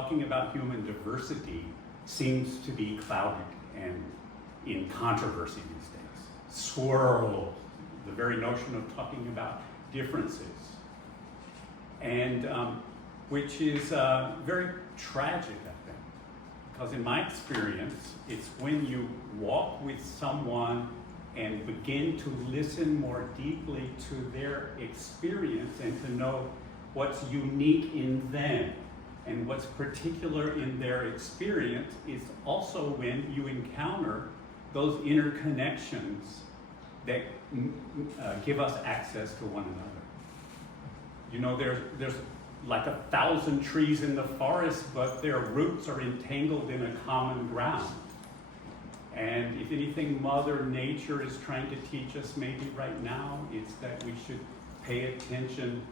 talking about human diversity seems to be clouded and in controversy these days. Swirl, the very notion of talking about differences, and which is very tragic, I think, because in my experience, it's when you walk with someone and begin to listen more deeply to their experience and to know what's unique in them and what's particular in their experience is also when you encounter those interconnections that give us access to one another. You know, there's like 1,000 trees in the forest, but their roots are entangled in a common ground. And if anything Mother Nature is trying to teach us maybe right now, it's that we should pay attention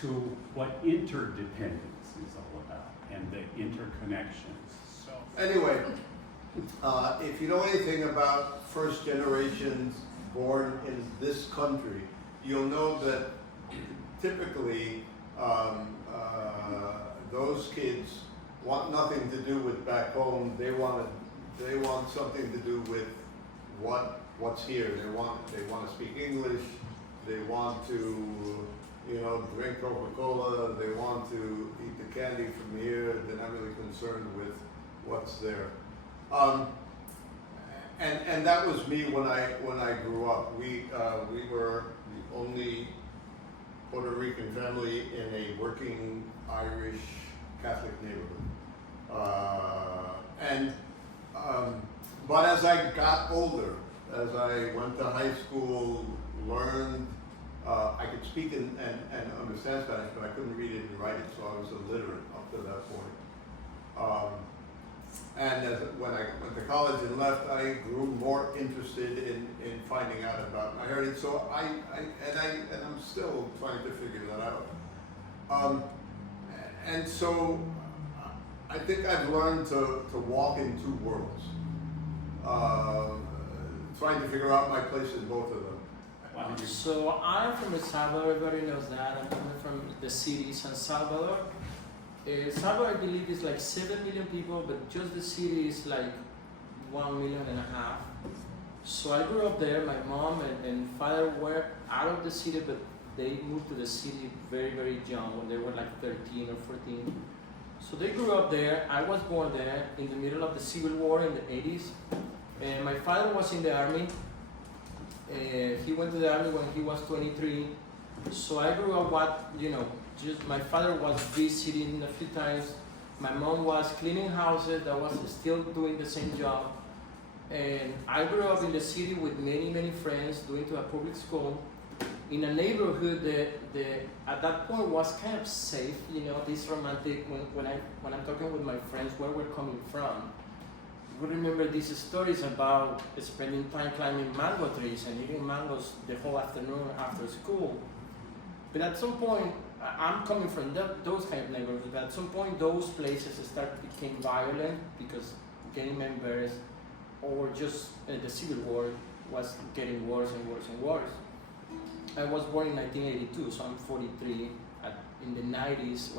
to what interdependence is all about and the interconnections. So anyway, if you know anything about first generations born in this country, you'll know that typically those kids want nothing to do with back home. They want something to do with what's here. They want to speak English. They want to, you know, drink Coca-Cola. They want to eat the candy from here. They're not really concerned with what's there. And that was me when I grew up. We were the only Puerto Rican family in a working Irish Catholic neighborhood. But as I got older, as I went to high school, learned, I could speak and understand Spanish, but I couldn't read it and write it, so I was illiterate up to that point. When I went to college and left, I grew more interested in finding out about my heritage. So I'm still trying to figure that out. And so I think I've learned to walk in two worlds, trying to figure out my place in both of them. Wow. So I'm from El Salvador. Everybody knows that. I'm coming from the city, San Salvador. Salvador, I believe, is like 7 million people, but just the city is like 1.5 million. So I grew up there. My mom and father were out of the city, but they moved to the city very, very young, when they were like 13 or 14. So they grew up there. I was born there in the middle of the Civil War in the 80s. And my father was in the army. He went to the army when he was 23. So I grew up, just my father was visiting a few times. My mom was cleaning houses, that was still doing the same job. And I grew up in the city with many, many friends, going to a public school, in a neighborhood that at that point was kind of safe, this romantic, when I'm talking with my friends where we're coming from. We remember these stories about spending time climbing mango trees and eating mangoes the whole afternoon after school. But at some point, I'm coming from those kind of neighborhoods, but at some point those places became violent because gang members or just the Civil War was getting worse and worse and worse. I was born in 1982, so I'm 43. In the 90s,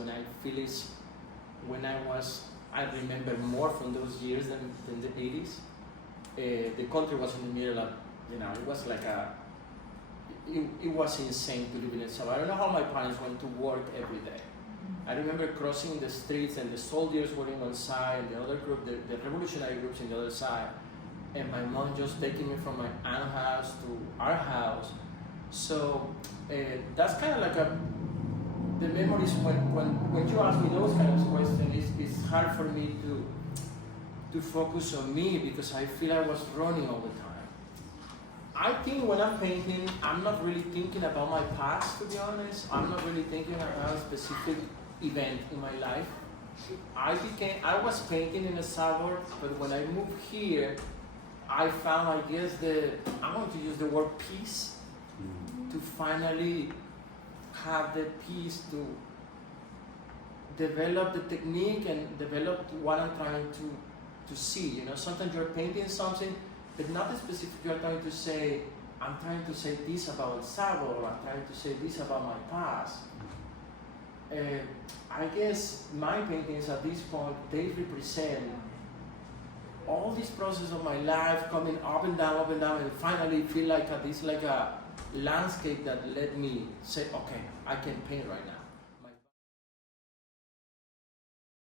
I remember more from those years than the 80s. The country was in the middle of, it was like it was insane to live in El Salvador. I don't know how my parents went to work every day. I remember crossing the streets and the soldiers were on one side and the other group, the revolutionary groups on the other side. And my mom just taking me from my aunt's house to our house. So that's kind of like the memories when you ask me those kind of questions, it's hard for me to focus on me because I feel I was running all the time. I think when I'm painting, I'm not really thinking about my past, to be honest. I'm not really thinking about a specific event in my life. I was painting in El Salvador, but when I moved here, I found, I guess, I want to use the word peace, to finally have the peace to develop the technique and develop what I'm trying to see. Sometimes you're painting something, but not specific. You're trying to say, I'm trying to say this about El Salvador, I'm trying to say this about my past. I guess my paintings at this point, they represent all this process of my life coming up and down, and finally feel like this like a landscape that let me say, okay, I can paint right now.